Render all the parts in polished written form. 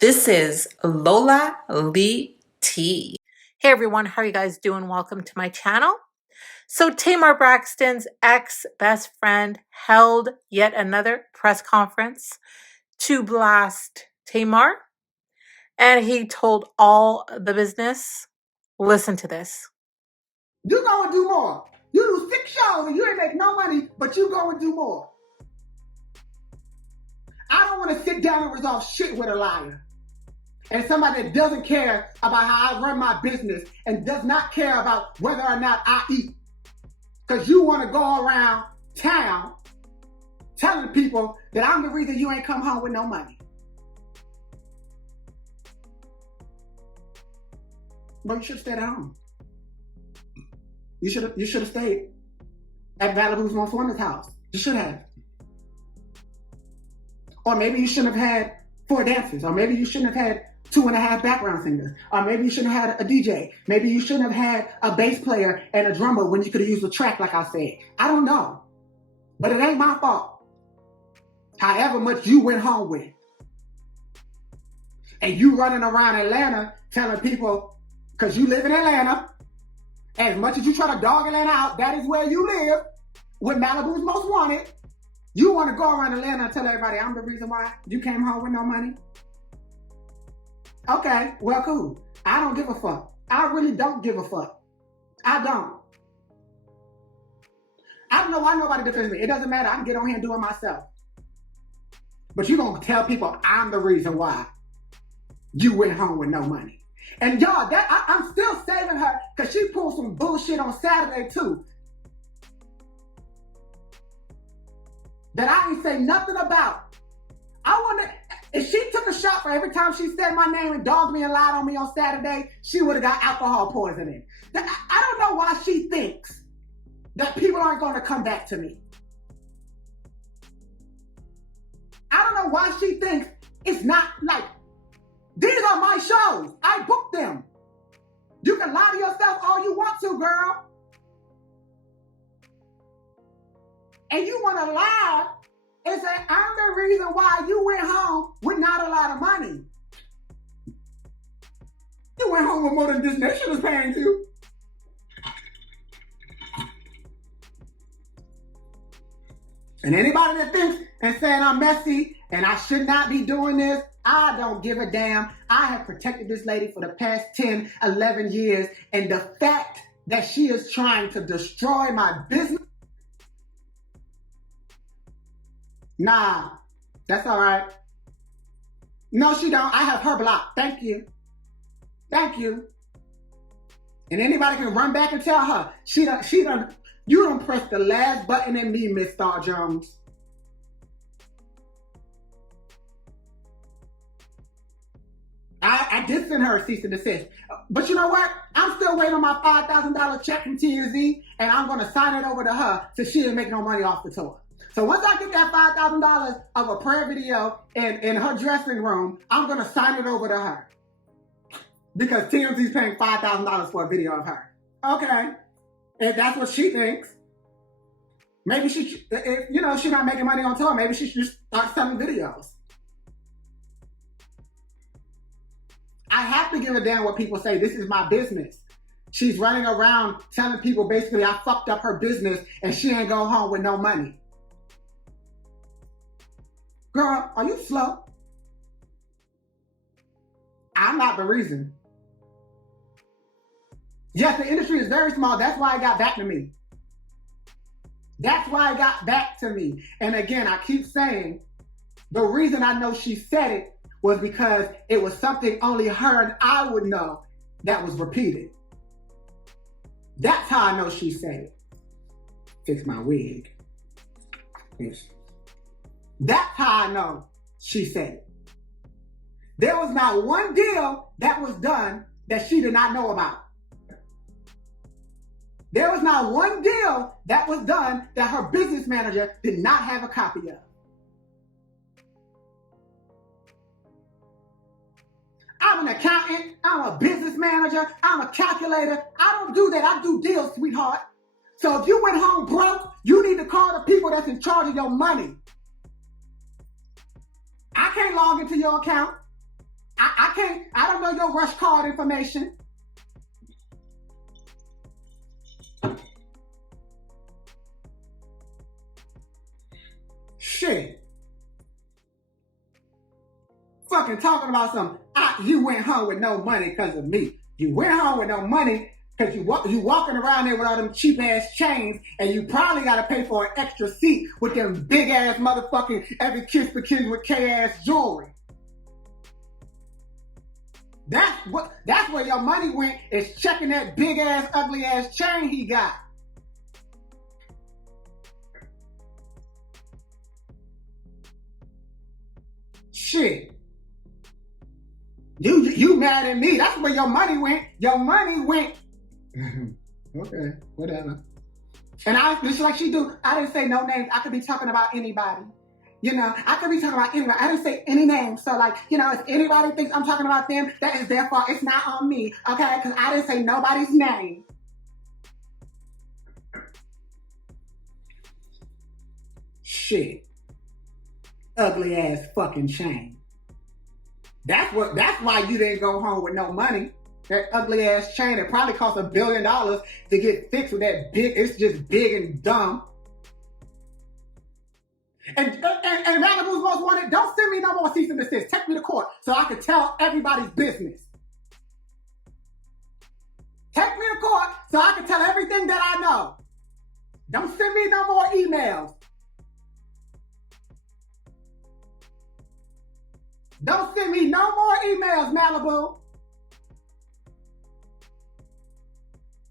This is Lola Lee T. Hey everyone, how are you guys doing? Welcome to my channel. So Tamar Braxton's ex-best friend held yet another press conference to blast Tamar, and he told all the business. Listen to this. You go and do more. You do 6 shows and you ain't make no money, but you go and do more. I don't want to sit down and resolve shit with a liar. And somebody that doesn't care about how I run my business and does not care about whether or not I eat. Because you want to go around town telling people that I'm the reason you ain't come home with no money. But you should have stayed at home. You should have stayed at Malibu's Most Wanted house. You should have. Or maybe you shouldn't have had 4 dancers. Or maybe you shouldn't have had 2.5 background singers. Or maybe you shouldn't have had a DJ. Maybe you shouldn't have had a bass player and a drummer when you could have used a track like I said. I don't know. But it ain't my fault. However much you went home with. And you running around Atlanta telling people, because you live in Atlanta, as much as you try to dog Atlanta out, that is where you live, with Malibu's Most Wanted. You want to go around Atlanta and tell everybody I'm the reason why you came home with no money? Okay, well, cool. I don't give a fuck. I really don't give a fuck. I don't. I don't know why nobody defends me. It doesn't matter. I can get on here and do it myself. But you going to tell people I'm the reason why you went home with no money. And y'all, I'm still saving her because she pulled some bullshit on Saturday too. That I ain't say nothing about. I wonder if she took a shot for every time she said my name and dogged me and lied on me on Saturday, she would have got alcohol poisoning. I don't know why she thinks that people aren't going to come back to me. I don't know why she thinks it's not like, these are my shows. I booked them. You can lie to yourself all you want to, girl. And you want to lie and say, I'm the reason why you went home with not a lot of money. You went home with more than this nation is paying you. And anybody that thinks and saying I'm messy and I should not be doing this, I don't give a damn. I have protected this lady for the past 10, 11 years. And the fact that she is trying to destroy my business, nah, that's all right. No, she don't. I have her blocked. Thank you. Thank you. And anybody can run back and tell her, you don't press the last button in me, Miss Star Jones. I did send her a cease and desist. But you know what? I'm still waiting on my $5,000 check from TNZ, and I'm going to sign it over to her so she didn't make no money off the tour. So once I get that $5,000 of a prayer video in her dressing room, I'm going to sign it over to her. Because TMZ's paying $5,000 for a video of her. Okay. If that's what she thinks. Maybe she's not making money on tour, maybe she should just start selling videos. I have to give a damn what people say. This is my business. She's running around telling people basically I fucked up her business and she ain't go home with no money. Girl, are you slow? I'm not the reason. Yes, the industry is very small. That's why it got back to me. That's why it got back to me. And again, I keep saying, the reason I know she said it was because it was something only her and I would know that was repeated. That's how I know she said it. Fix my wig. Yes. That's how I know she said it. There was not one deal that was done that she did not know about. There was not one deal that was done that her business manager did not have a copy of. I'm an accountant, I'm a business manager, I'm a calculator. I don't do that, I do deals, sweetheart. So if you went home broke, you need to call the people that's in charge of your money. I can't log into your account. I don't know your rush card information. Shit. Fucking talking about you went home with no money because of me. You went home with no money because you walking around there with all them cheap ass chains, and you probably got to pay for an extra seat with them big ass motherfucking every kiss begins with K ass jewelry. That's where your money went, is checking that big ass ugly ass chain he got. Shit. You mad at me. That's where your money went. Your money went. Okay, whatever. And just like she do, I didn't say no names. I could be talking about anybody. You know, I could be talking about anybody. I didn't say any names. So like, you know, if anybody thinks I'm talking about them, that is their fault. It's not on me, okay? Because I didn't say nobody's name. Shit. Ugly ass fucking chain. That's why you didn't go home with no money. That ugly ass chain that probably cost $1 billion to get fixed with that big, it's just big and dumb. And Malibu's Most Wanted, don't send me no more cease and desist. Take me to court so I can tell everybody's business. Take me to court so I can tell everything that I know. Don't send me no more emails. Don't send me no more emails, Malibu.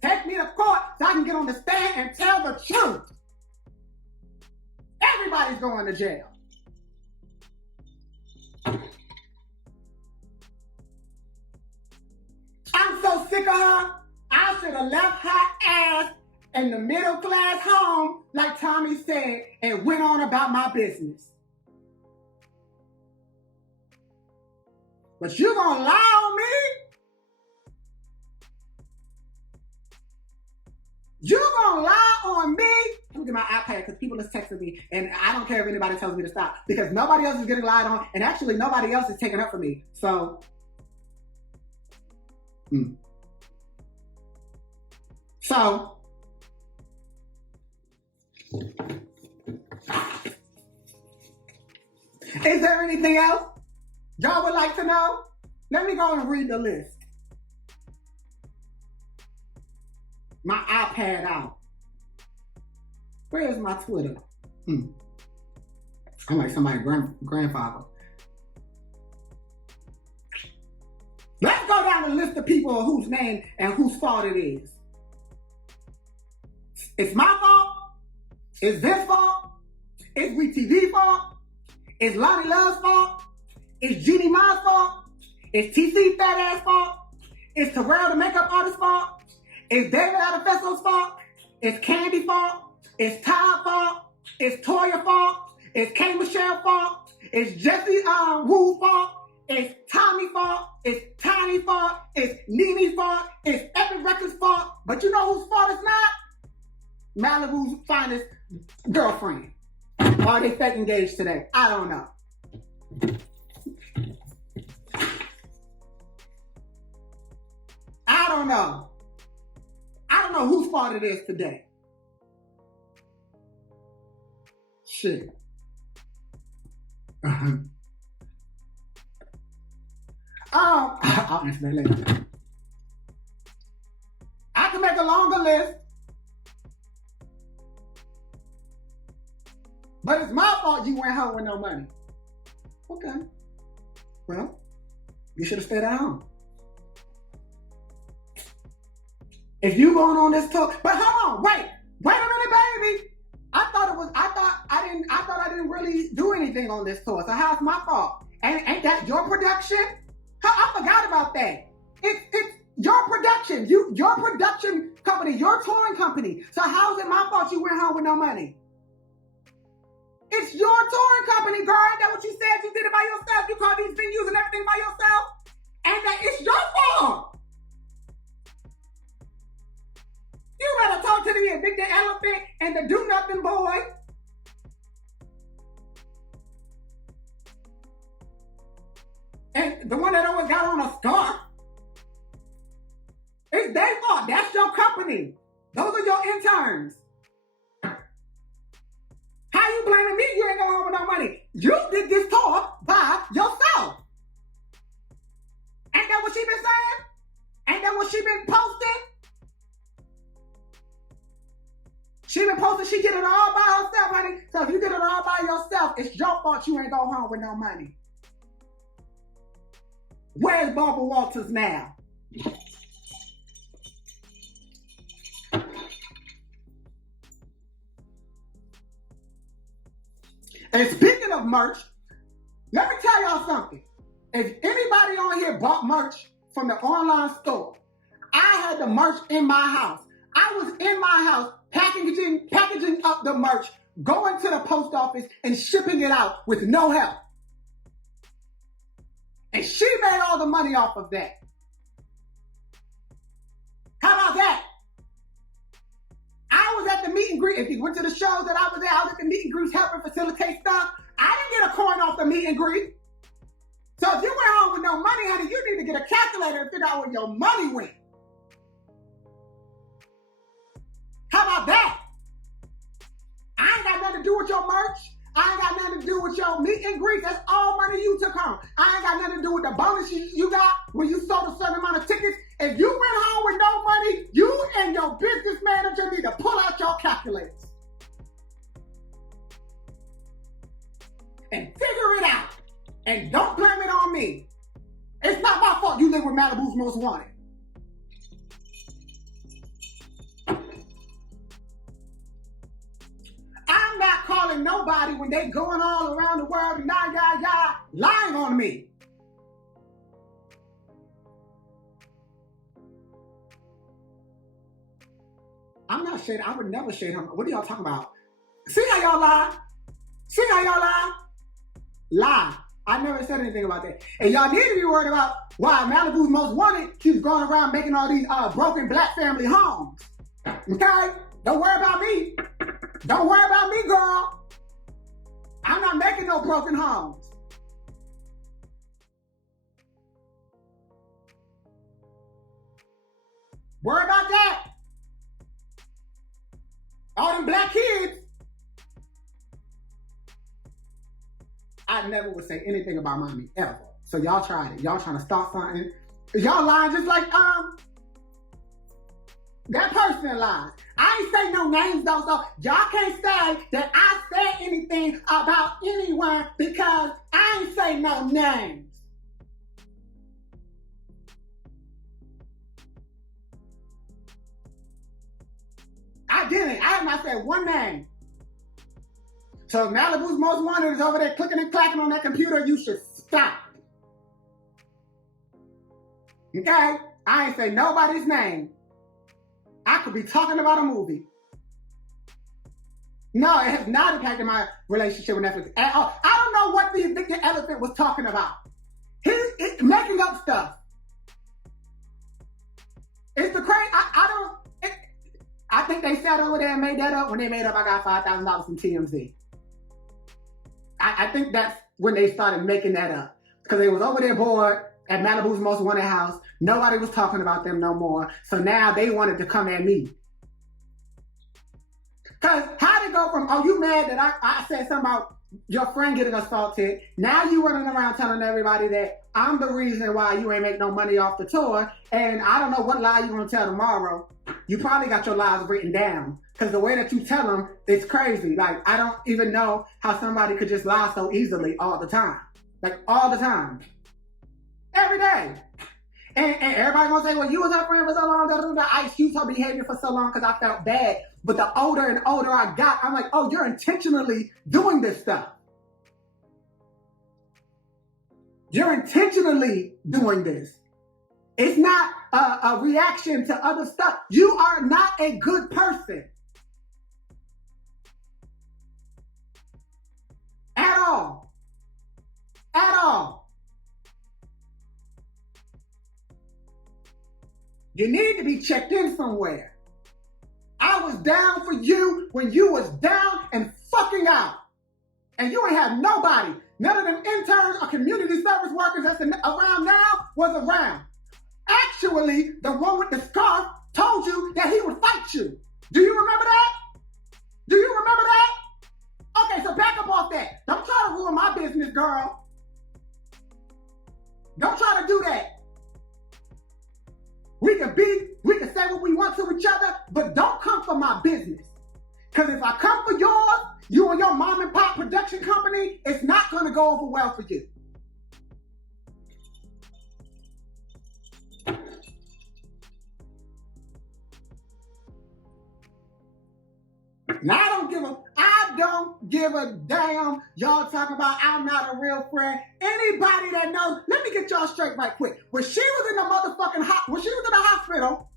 Take me to court so I can get on the stand and tell the truth. Everybody's going to jail. I'm so sick of her. I should have left her ass in the middle class home, like Tommy said, and went on about my business. But you gonna lie on me? You gonna lie on me? Let me get my iPad because people just texting me, and I don't care if anybody tells me to stop because nobody else is getting lied on, and actually nobody else is taking up for me. So, is there anything else y'all would like to know? Let me go and read the list. My iPad out. Where's my Twitter? I'm like somebody's grandfather. Let's go down the list of people whose name and whose fault it is. It's my fault. It's Vince's fault. It's WeTV's fault. It's Lonnie Love's fault. It's Judy Ma's fault. It's TC fat ass fault. It's Terrell the makeup artist's fault. It's David Adefesso's fault. It's Candy fault. It's Todd fault. It's Toya fault. It's K Michelle fault. It's Jesse Woo's fault. It's Tommy fault. It's Tiny fault. It's Nene fault. It's Epic Records fault. But you know whose fault it's not? Malibu's finest girlfriend. Or are they fake engaged today? I don't know. I don't know. I don't know whose fault it is today. Shit. I'll answer that later. I can make a longer list. But it's my fault you went home with no money. Okay. Well, you should have stayed at home. If you going on this tour, but hold on, wait a minute, baby. I thought I didn't really do anything on this tour. So how's my fault? Ain't that your production? I forgot about that. It's your production. Your production company, your touring company. So how's it my fault you went home with no money? It's your touring company, girl. Ain't that what you said? You did it by yourself. You called these venues and everything by yourself. And that it's your fault. You better talk to the evicted elephant and the do-nothing boy. And the one that always got on a scarf. It's their fault. That's your company. Those are your interns. How you blaming me? You ain't going home with no money. You did this tour by yourself. Ain't that what she been saying? Ain't that what she been posting? She been posting she get it all by herself, honey. So if you get it all by yourself, it's your fault you ain't go home with no money. Where's Barbara Walters now? And speaking of merch, let me tell y'all something. If anybody on here bought merch from the online store, I had the merch in my house. I was in my house packaging up the merch, going to the post office and shipping it out with no help. And she made all the money off of that. How about that? I was at the meet and greet. If you went to the shows that I was at the meet and greets helping facilitate stuff. I didn't get a coin off the meet and greet. So if you went home with no money, honey, you need to get a calculator and figure out where your money went. How about that? I ain't got nothing to do with your merch. I ain't got nothing to do with your meet and greet. That's all money you took home. I ain't got nothing to do with the bonus you got when you sold a certain amount of tickets. If you went home with no money, you and your business manager need to pull out your calculators and figure it out. And don't blame it on me. It's not my fault you live with Malibu's Most Wanted. I'm not calling nobody when they going all around the world and lying on me. I'm not shading. I would never shade him. What are y'all talking about? See how y'all lie? See how y'all lie? Lie. I never said anything about that. And y'all need to be worried about why Malibu's Most Wanted keeps going around making all these broken black family homes. Okay? Don't worry about me. Don't worry about me, girl. I'm not making no broken homes. Worry about that. All them black kids. I never would say anything about mommy, ever. So y'all tried it. Y'all trying to start something. Y'all lying just like that person lies. I ain't say no names though, so y'all can't say that I said anything about anyone because I ain't say no names. I didn't. I have not said one name. So if Malibu's Most Wanted is over there clicking and clacking on that computer, you should stop. Okay? I ain't say nobody's name. I could be talking about a movie. No, it has not impacted my relationship with Netflix at all. I don't know what the Evicted Elephant was talking about. He's making up stuff. It's the crazy. I think they sat over there and made that up. When they made up, I got $5,000 from TMZ. I think that's when they started making that up. Because they was over there bored at Malibu's Most Wanted house. Nobody was talking about them no more. So now they wanted to come at me. Because how'd it go from, oh, you mad that I said something about your friend getting assaulted. Now you running around telling everybody that I'm the reason why you ain't make no money off the tour. And I don't know what lie you're going to tell tomorrow. You probably got your lies written down. Because the way that you tell them, it's crazy. Like, I don't even know how somebody could just lie so easily all the time. Like, all the time. Every day. And everybody gonna say, well, you was her friend for so long. I excused her behavior for so long because I felt bad. But the older and older I got, I'm like, oh, you're intentionally doing this stuff. You're intentionally doing this. It's not a reaction to other stuff. You are not a good person. At all. At all. You need to be checked in somewhere. I was down for you when you was down and fucking out. And you ain't have nobody, none of them interns or community service workers workers that's around now was around. Actually, the one with the scarf told you that he would fight you. Do you remember that? Do you remember that? Okay, so back up off that. Don't try to ruin my business, girl. Don't try to do that. We can say what we want to each other, but don't come for my business. Because if I come for yours, you and your mom and pop production company, it's not going to go over well for you. Now I don't give a damn. Y'all talking about I'm not a real friend. Anybody that knows, let me get y'all straight right quick. When she was in the hospital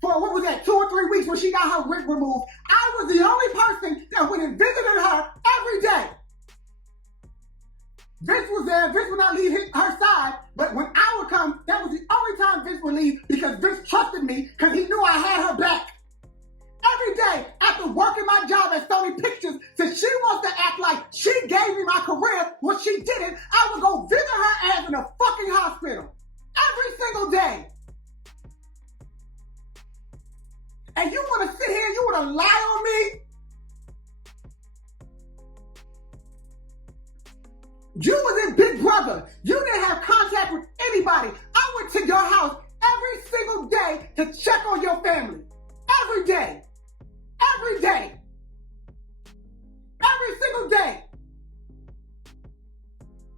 for what was that, 2 or 3 weeks when she got her wig removed, I was the only person that went and visited her every day. Vince was there. Vince would not leave her side, but when I would come, that was the only time Vince would leave because Vince trusted me because he knew I had her back. Every day, after working my job at Sony Pictures, since she wants to act like she gave me my career when she didn't, I would go visit her ass in a fucking hospital. Every single day. And you want to sit here and you want to lie on me? You was in Big Brother. You didn't have contact with anybody. I went to your house every single day to check on your family. Every day. Every day. Every single day.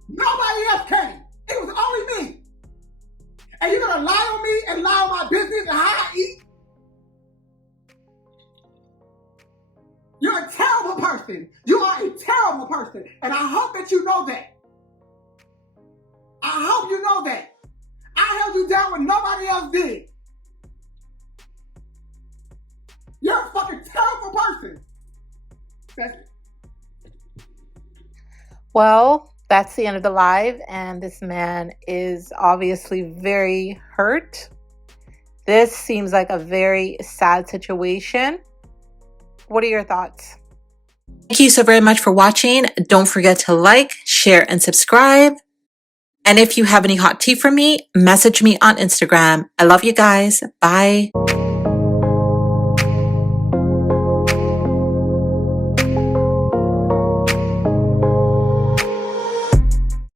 Nobody else came. It was only me. And you're going to lie on me and lie on my business and how I eat? You're a terrible person. You are a terrible person. And I hope that you know that. I hope you know that. I held you down when nobody else did. You're a fucking terrible person. That's it. Well, that's the end of the live, and this man is obviously very hurt. This seems like a very sad situation. What are your thoughts? Thank you so very much for watching. Don't forget to like, share, and subscribe. And if you have any hot tea for me, message me on Instagram. I love you guys. Bye.